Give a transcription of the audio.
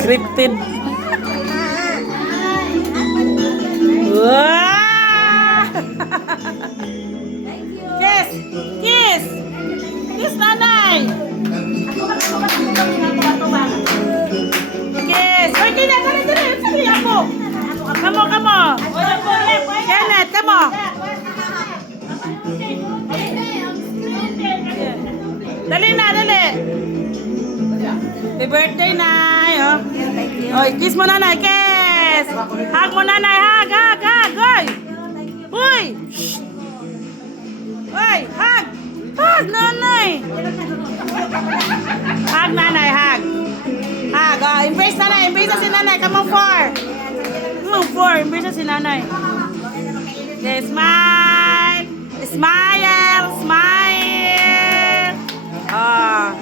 Scripted. Wow! Kiss! Kiss! Kiss, nanay! Kiss! Uy, Kenneth! Dali! Sabi ako! Kamo! Kenneth, kamo! Dali na, dali! Happy birthday, Nay! Oh, kiss mo, nanay! Kiss! Hug mo, nanay! Hug! Uy! Uy! Uy! Hug! Hug, nanay! Hug, nanay! Hug! Hug! Oh, embrace, nanay! Embrace na si nanay! Come on, four! Come on, four! Embrace na si nanay! Okay, smile! Smile! Smile! Oh!